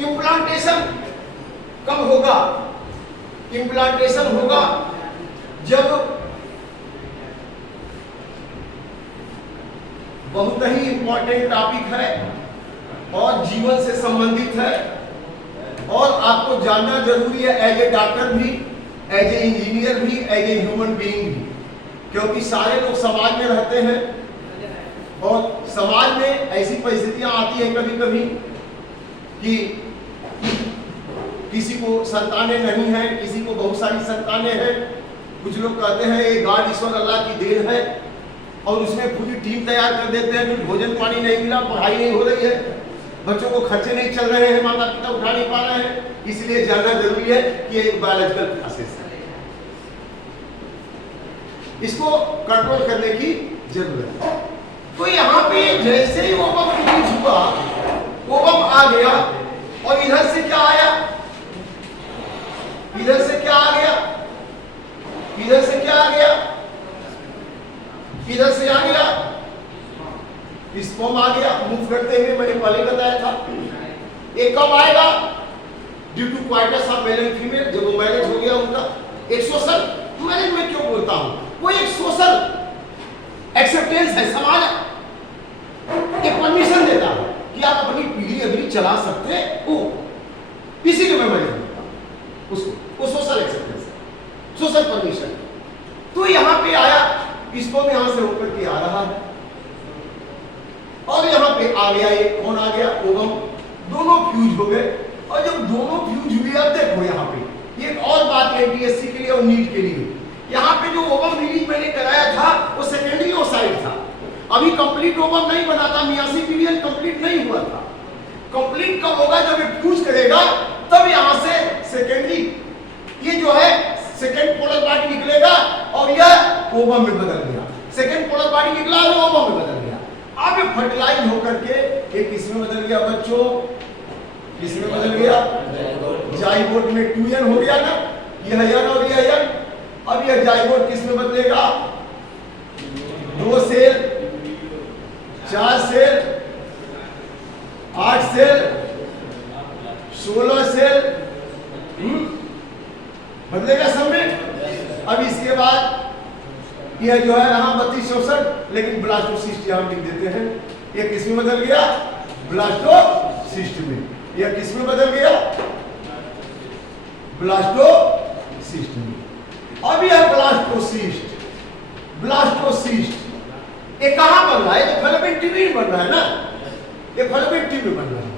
Implantation कब होगा? Implantation होगा जब बहुत ही इंपॉर्टेंट टॉपिक है और जीवन से संबंधित है और आपको जानना जरूरी है एज ए डॉक्टर भी, एज ए इंजीनियर भी, एज ए ह्यूमन बीइंग भी, क्योंकि सारे लोग समाज में रहते हैं और समाज में ऐसी परिस्थितियां आती हैं कभी कभी कि किसी को संतानें नहीं हैं, किसी को बहुत सारी संतानें हैं। कुछ लोग कहते हैं ये गॉड ईश्वर अल्लाह की देन है और उसमें पूरी टीम तैयार कर देते हैं, फिर भोजन पानी नहीं मिला, पढ़ाई नहीं हो रही है, बच्चों को खर्चे नहीं चल रहे हैं, माता पिता उठा नहीं पा रहे हैं, इसलिए जानना जरूरी है कि ये एक बायोलॉजिकल प्रोसेस है, इसको कंट्रोल करने की जरूरत है। तो यहाँ पे जैसे ही ओवम रिलीज हुआ, ओवम आ गया और इधर से क्या आया? इधर से क्या आ गया? इधर से क्या आ गया? इधर से आ गया स्पर्म आ गया मूव करते हुए, मैंने पहले बताया था। ये कब आएगा? Due to coitus of male and female, जब वो मैरिज हो गया उनका। एक सोशल मैरिज में क्यों बोलता हूं, वो एक सोशल एक्सेप्टेंस है, समाज एक परमिशन देता है कि आप अपनी पीढ़ी अगली चला सकते हो, इसी को मैं मैरिज बोलता हूं, उसको वो सोशल एक्सेप्टेंस है, सोशल परमिशन। तो यहां पे आया, इसको में यहां से होकर के आ रहा है और यहां पे आ गया, ये कौन आ गया? ओवम। दोनों फ्यूज हो गए और जब दोनों फ्यूज हुए, अब देखो यहां पे एक और बात है टीएससी के लिए और नीट के लिए, यहां पे जो ओवम रिलीज मैंने कराया था वो सेकेंडरी ओसाइट था, अभी कंप्लीट ओवम नहीं बना था, मियासी पीरियड कंप्लीट नहीं हुआ था। कंप्लीट कब होगा? जब ये फ्यूज करेगा तब यहां से सेकेंडरी ये जो है सेकेंड पोलर बॉडी निकलेगा और यह ओवम में बदल गया, सेकेंड पोलर बॉडी निकला और ओवम में बदल गया। अब ये फर्टिलाइज होकर के एक किसमें बदल गया बच्चों? किसमें बदल गया? जाइगोट में 2n हो गया ना, यह n और यह n। अब यह जाइगोट किसमें बदलेगा? 2 सेल, 4 सेल, 8 सेल, 16 सेल, बदलेगा सब में। अब इसके बाद यह जो है रहा 32 64, लेकिन ब्लास्टोसिस्ट यहां लिख देते हैं। यह किसमें बदल गया? ब्लास्टोसिस्ट में। यह किसमें बदल गया? ब्लास्टोसिस्ट में। अब यह ब्लास्टोसिस्ट, ब्लास्टोसिस्ट ये कहां बन रहा है? ये फैलोपियन ट्यूब में बन रहा है ना, ये फैलोपियन ट्यूब में बन रहा है।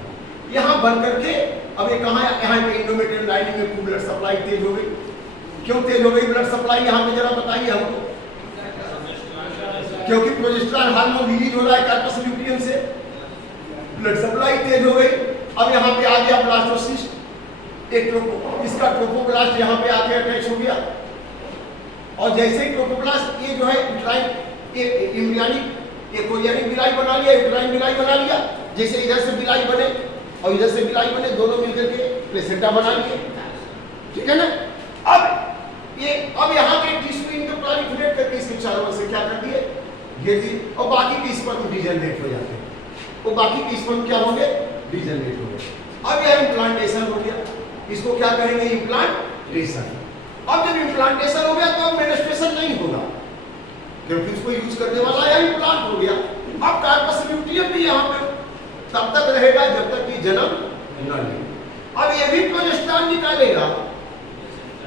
यहां बन करके अब ये कहां? यहां पे इंडोमेट्रियल लाइनिंग में खूब ब्लड सप्लाई तेज हो गई। क्यों तेज हो गई ब्लड सप्लाई? यहां पे जरा बताइए हमको। क्योंकि प्रोजेस्टेरॉन हार्मोन रिलीज हो रहा है कार्पस ल्यूटियम से, ब्लड सप्लाई तेज हो गई। अब यहाँ पे आ गया ब्लास्टोसिस्ट, एक इसका ट्रोपोब्लास्ट यहाँ पे आके अटैच हो गया और जैसे ही ट्रोपोब्लास्ट ये जो है एम्ब्रियोनिक ये कोरियनिक बिलाई बना लिया, यूटेराइन बिलाई बना लिया, जैसे इधर से बिलाई बने और इधर से बिलाई बने, दोनों मिलकर के प्लेसेंटा बना लिए, ठीक है ना। अब यहाँ पे टिश्यू इनको प्रोलिफरेट करके इसके चारों ओर से क्या कर दिए? घेर दिए और बाकी के स्पर्म डिजनरेट हो जाते हैं, वो बाकी के स्पर्म क्या होंगे? डिजनरेट हो गए। अब यह इम्प्लांटेशन हो गया, इसको क्या कहेंगे? इम्प्लांटेशन। अब जब इम्प्लांटेशन हो गया तो अब मेनिस्ट्रेशन नहीं होगा, क्योंकि उसको यूज करने वाला यह इम्प्लांट हो गया। अब कार्पस ल्यूटियम भी यहाँ पे तब तक रहेगा जब तक कि जन्म न ले। अब ये भी प्रोजेस्टेरॉन निकालेगा,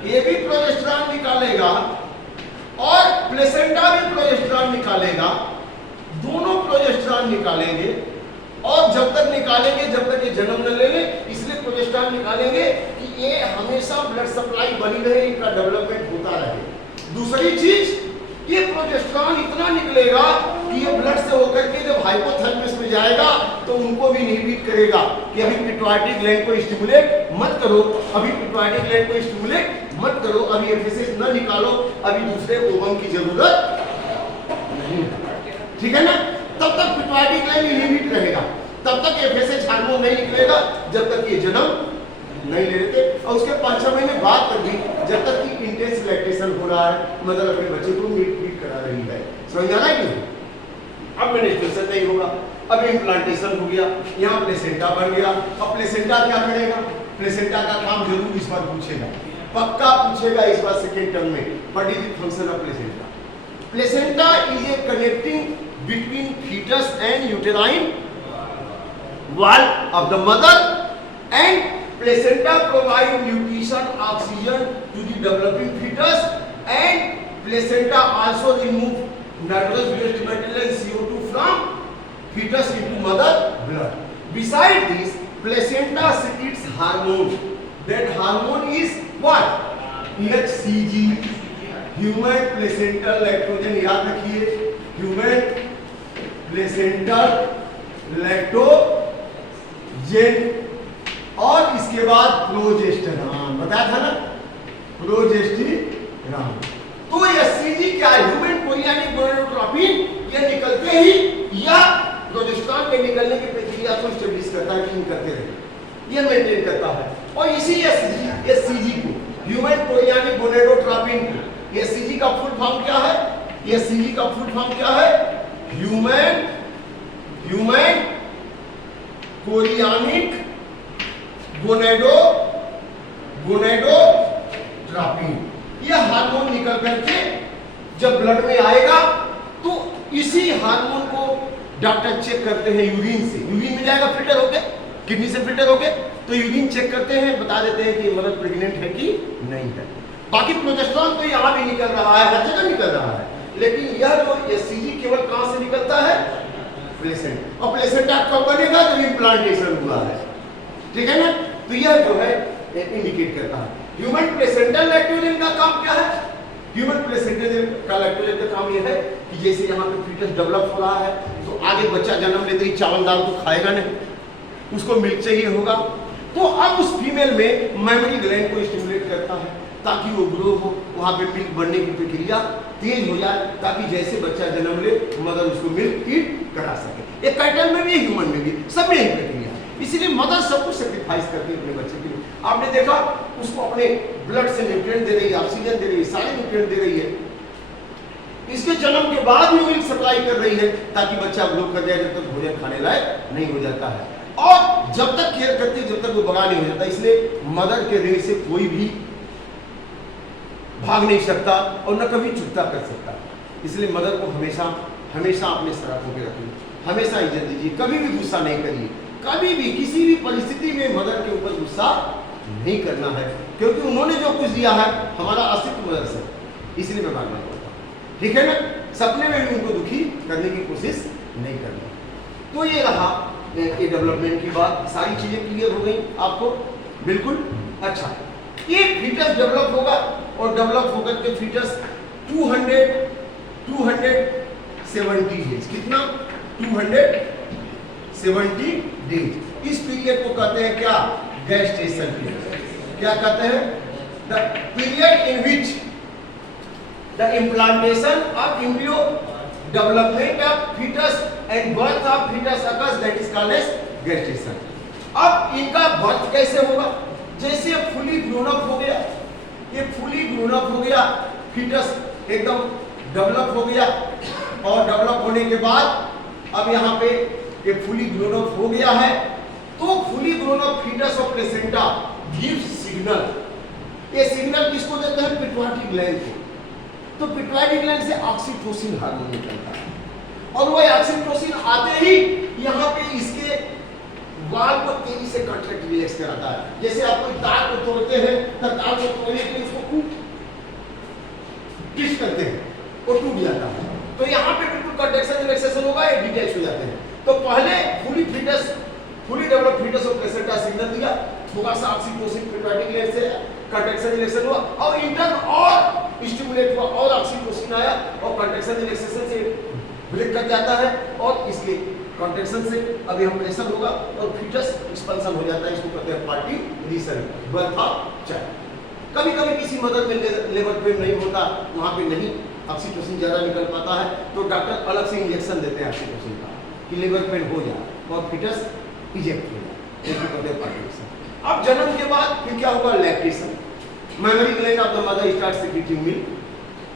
ये भी प्रोजेस्टेरॉन निकालेगा और प्लेसेंटा भी प्रोजेस्टेरॉन निकालेगा, दोनों प्रोजेस्टेरॉन निकालेंगे और जब तक निकालेंगे जब तक ये जन्म न ले ले, इसलिए प्रोजेस्टेरॉन निकालेंगे कि ये हमेशा ब्लड सप्लाई बनी रहे, इनका डेवलपमेंट होता रहे। दूसरी चीज, ये प्रोजेस्टेरॉन इतना निकलेगा कि ये ब्लड से होकर के जब हाइपोथैलेमस में जाएगा तो उनको भी इनहिबिट करेगा कि अभी पिट्यूटरी ग्लैंड को स्टिमुलेट मत करो, अभी पिट्यूटरी ग्लैंड को स्टिमुलेट मत करो, अभी एफएसएच न निकालो, अभी दूसरे ओवम की जरूरत नहीं, ठीक है ना। तब तक पिट्यूटरी ग्लैंड इनहिबिट रहेगा, तब तक एफएसएच हार्मोन नहीं निकलेगा जब तक ये जन्म नहीं ले लेते। और उसके 5-6 महीने बाद तक भी जब तक कि इंटेंस लैक्टेशन हो रहा है, मतलब अपने बच्चे को मीट फीड करा रही है, समझ आ रहा है कि अब मेनिस्ट्रेशन नहीं होगा। अब इम्प्लांटेशन हो गया, यहाँ प्लेसेंटा बन गया। अब प्लेसेंटा क्या करेगा? प्लेसेंटा का काम जरूर इस बार पूछेगा, पक्का पूछेगा इस बार सेकेंड टर्म में, what is the function of placenta? Placenta is a connecting between foetus and uterine wall of the mother, and placenta provide nutrition, oxygen to the developing fetus, and placenta also remove nitrogenous waste material and CO2 from fetus into mother blood. Besides this, placenta secretes hormone. That hormone is what? HCG, human placental lactogen. याद रखिए, human placental lactogen, और इसके बाद progesterone, बताया था ना, progesterone. तो HCG क्या है? ह्यूमन कोरियानिक गोनाडोट्रोपिन, ये निकलते ही या प्रोजेस्टेरॉन के निकलने की प्रक्रिया को स्टेब्लिश करता है, इन करते रहे, ये मेंटेन करता है। और इसी एचसीजी को, ह्यूमन कोरियानिक गोनाडोट्रोपिन को, एचसीजी का फुल फॉर्म क्या है? एचसीजी का फुल फॉर्म क्या है? Human chorionic gonadotropin. यह हार्मोन निकल करके जब ब्लड में आएगा तो इसी हार्मोन को डॉक्टर चेक करते हैं यूरिन से। यूरिन में जाएगा फिल्टर होके, किडनी से फिल्टर होके, तो यूरिन चेक करते हैं, बता देते हैं कि मदर प्रेग्नेंट है कि नहीं है। बाकी प्रोजेस्टेरॉन तो यहाँ भी निकल रहा है, हर जगह निकल रहा है, लेकिन यह जो एचसीजी केवल कहां से निकलता है? प्लेसेंटा। और प्लेसेंटा कब बनेगा? जब इम्प्लांटेशन हुआ है, ठीक है ना? तो यह जो है इंडिकेट करता है। ह्यूमन प्लेसेंटल लैक्टोजन का काम क्या है? ह्यूमन प्लेसेंटल का लैक्टोजन का काम यह है कि जैसे यहाँ पे फीटस डेवलप हो रहा है तो आगे बच्चा जन्म लेते ही चावल दाल को खाएगा नहीं, उसको मिल्क चाहिए होगा, तो अब उस फीमेल में मेमोरी ग्लैंड को स्टिमुलेट करता है ताकि वो ग्रो हो, वहाँ पे मिल्क बनने की प्रक्रिया तेज हो जाए, ताकि जैसे बच्चा जन्म ले मदर उसको मिल्क फीड करा सके। एक कैटल में भी, ह्यूमन में भी, सब में यही प्रक्रिया है। इसीलिए मदर सब कुछ सेक्रीफाइस करती है अपने बच्चे के लिए। आपने देखा, उसको अपने ब्लड से न्यूट्रिएंट दे रही है, ऑक्सीजन दे रही है, सारे न्यूट्रिएंट दे रही है, इसके जन्म के बाद भी मिल्क सप्लाई कर रही है ताकि बच्चा ग्रो कर जाए, जब तक भोजन खाने लायक नहीं हो जाता है। और जब तक केयर करती है, जब तक वो बड़ा नहीं हो जाता। इसलिए मदर के रेंज से कोई भी भाग नहीं सकता और न कभी चुकता कर सकता। इसलिए मदर को हमेशा हमेशा अपने सराखों पे रखिए, हमेशा इज्जत दीजिए, कभी भी गुस्सा नहीं करिए, कभी भी किसी भी परिस्थिति में मदर के ऊपर गुस्सा नहीं करना है, क्योंकि उन्होंने जो कुछ दिया है हमारा अस्तित्व मदर से, इसलिए मैं भागना पड़ता हूँ, ठीक है ना? सपने में भी उनको दुखी करने की कोशिश नहीं करना। तो ये रहा ये डेवलपमेंट की बात, सारी चीजें क्लियर हो गई आपको? बिल्कुल। अच्छा, ये फीटस डेवलप होगा और डेवलप होकर के फीटस 270 डेज, कितना? 270 डेज। इस पीरियड को कहते हैं क्या? Gestation period. क्या कहते हैं? The period in which the implantation of embryo, development of foetus and birth of foetus occurs, that is called as gestation. अब इनका बर्थ कैसे होगा? जैसे फुली ग्रोन अप हो गया, ये फुली ग्रोन अप हो गया, फीटस एकदम डेवलप हो गया, और डेवलप होने के बाद अब यहाँ पे ये फुली ग्रोन अप हो गया है, तो fully grown up foetus of placenta gives signal. ये सिग्नल किसको देते हैं? पिट्यूटरी ग्लैंड को। तो पिट्यूटरी ग्लैंड से ऑक्सीटोसिन हार्मोन निकलता है, और वो ऑक्सीटोसिन आते ही यहाँ पे इसके वाल को तेजी से कंट्रैक्ट रिलैक्स कराता है। जैसे आप कोई तार को तोड़ते हैं, तो तार को तोड़ने के लिए उसको ट्विस्ट करते हैं, वो टूट जाता है। तो यहाँ पे बिल्कुल कंट्रैक्शन रिलैक्सेशन होगा, ये डिटैच हो जाते हैं। तो पहले fully develop foetus of placenta signal दिया, थोड़ा सा ऑक्सीटोसिन पिट्यूटरी ग्लैंड से कंट्रैक्शन रिलैक्सेशन हुआ, और इंटर्न और स्टिमुलेट हुआ, और ऑक्सीटोसिन आया और कंट्रैक्शन रिलैक्सेशन से ब्रेक कर जाता है, और इसके कंट्रैक्शन से अब यहाँ प्रेशर होगा और फीटस एक्सपेंशन हो जाता है। इसको कहते हैं पार्टिशन, बर्थ ऑफ चाइल्ड। कभी कभी किसी मदर में लेबर पेन नहीं होता, वहाँ पे नहीं ऑक्सीटोसिन ज़्यादा निकल पाता है, तो डॉक्टर अलग से इंजेक्शन देते हैं ऑक्सीटोसिन का कि लेबर पेन हो जाए और फीटस इजेक्ट हो जाए, इसको कहते हैं पार्टिशन। अब जन्म के बाद फिर क्या होगा? Lactation. Mammary gland of the mother start secreting milk,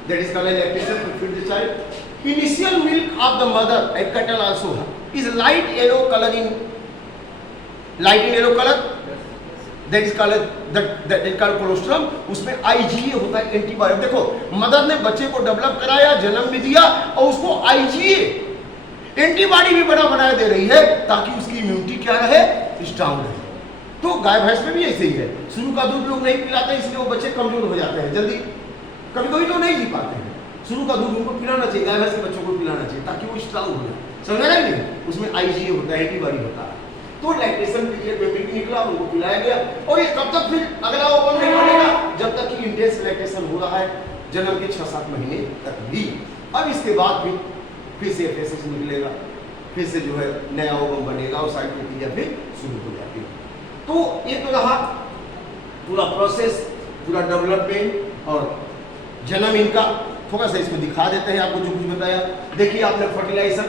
that is called lactation to feed the child. Initial milk of the mother, a cattle also is light yellow colour in yellow colour, that is called colostrum. उसमें IgA होता है, antibiotic. देखो mother ने बच्चे को develop कराया, जन्म भी दिया और उसको IgA एंटीबॉडी भी बनाए दे रही है ताकि उसकी इम्यूनिटी क्या रहे, स्ट्रांग रहे। तो गाय भैंस में भी ऐसे ही है। शुरू का दूध लोग नहीं पिलाते इसलिए वो बच्चे कमजोर हो जाते हैं जल्दी, कभी कभी तो नहीं जी पाते हैं। शुरू का दूध उनको पिलाना चाहिए, गाय भैंस के बच्चों को पिलाना चाहिए ताकि वो स्ट्रांग हो जाए, समझ रहे नहीं। उसमें IgA होता है, एंटीबॉडी होता है। तो लैक्टेशन पीरियड में मिल्क निकला, उनको पिलाया गया और ये कब तक फिर अगला ओपन नहीं बनेगा, जब तक कि इंटेंस लैक्टेशन हो रहा है, जन्म के 6-7 महीने तक भी। अब इसके बाद फिर से FSH निकलेगा, फिर से जो है नया ओवम बनेगा और साइड प्रक्रिया फिर शुरू हो जाती है। तो ये तो रहा पूरा प्रोसेस, पूरा डेवलपमेंट और जन्म इनका। थोड़ा सा इसको दिखा देते हैं आपको जो कुछ बताया। देखिए आपने फर्टिलाइजेशन,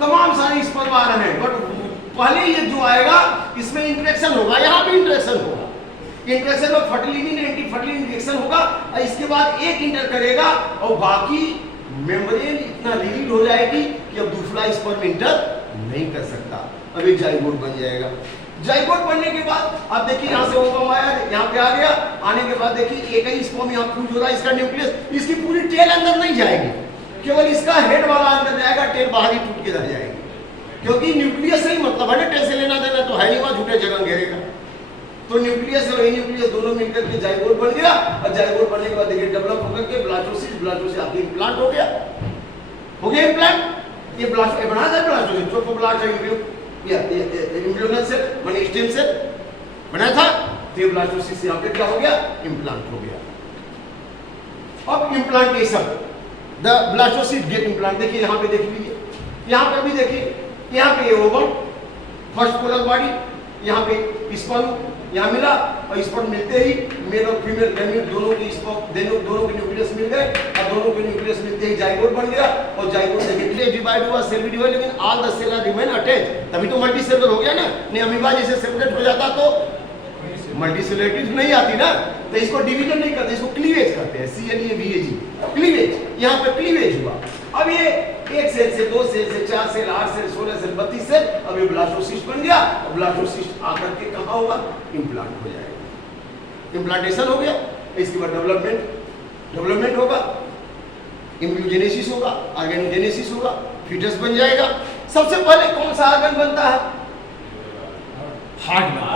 तमाम सारे स्पर्म आ रहे हैं, बट पहले ये जो आएगा इसमें इंटरेक्शन होगा, यहाँ भी इंटरेक्शन होगा। इंटरेक्शन में फर्टिलिटी एंटी फर्टिलिटी रिएक्शन होगा और इसके बाद एक इंटर करेगा और बाकी मेम्ब्रेन इतना रिलीज हो जाएगी कि अब दूसरा स्पर्म इंटर नहीं कर सकता। अब एक जाइगोट बन जाएगा। जाइगोट बनने के बाद अब देखिए यहाँ से ओवम आया, यहाँ पे आ गया। आने के बाद देखिए एक ही स्पर्म यहाँ फ्यूज हो रहा है, इसका न्यूक्लियस, इसकी पूरी टेल अंदर नहीं जाएगी, केवल इसका हेड वाला अंदर जाएगा, टेल बाहर ही टूट के रह जाएगी। क्योंकि न्यूक्लियस से ही मतलब है ना, टेल से लेना देना तो है नहीं, वहां झूठे जगह घेरेगा। तो न्यूक्लियस और न्यूक्लियस दोनों मिलकर के जाइगोट बन गया और जाइगोट बनने के बाद देखिए डेवलप होकर के ब्लास्टोसिस आपके इम्प्लांट हो गया इम्प्लांट। ये ब्लास्ट बना था ब्लास्टोसिस, जो ब्लास्ट है एम्ब्रियोनल सेल माने स्टेम सेल बनाया था, तो ब्लास्टोसिस यहाँ पे क्या हो गया, इम्प्लांट हो गया। अब implantation, the blastocyst get implant. देखिए यहाँ पे देख लीजिए, यहाँ पे भी देखिए, यहाँ पे ये ओवम, फर्स्ट पोलर बॉडी, यहाँ पे स्पर्म यहाँ मिला और स्पर्म मिलते ही मेल और फीमेल दोनों के स्पर्म दोनों के न्यूक्लियस मिल गए और दोनों के न्यूक्लियस मिलते ही जाइगोट बन गया। और जाइगोट देखिए डिवाइड हुआ, सेल भी डिवाइड, लेकिन all the cell are remain attach, तभी तो मल्टी सेलुलर हो गया ना। नहीं अमीबा जैसे सेपरेट हो जाता तो मल्टीसेलुलरिटी नहीं आती ना, तो इसको डिवीजन नहीं करते, इसको क्लीवेज करते हैं, CLEVAG, क्लीवेज। यहाँ पे क्लीवेज हुआ। अब ये एक सेल से 2 सेल से 4 सेल 8 सेल 16 सेल 32 सेल, अब ये ब्लास्टोसिस्ट बन गया और ब्लास्टोसिस्ट आकर के कहाँ होगा, इम्प्लांट हो जाएगा। इम्प्लांटेशन हो गया, इसके बाद डेवलपमेंट होगा, इम्यूनोजेनेसिस होगा, ऑर्गेनोजेनेसिस होगा, फीटस बन जाएगा। सबसे पहले कौन सा ऑर्गन बनता है, हार्ट।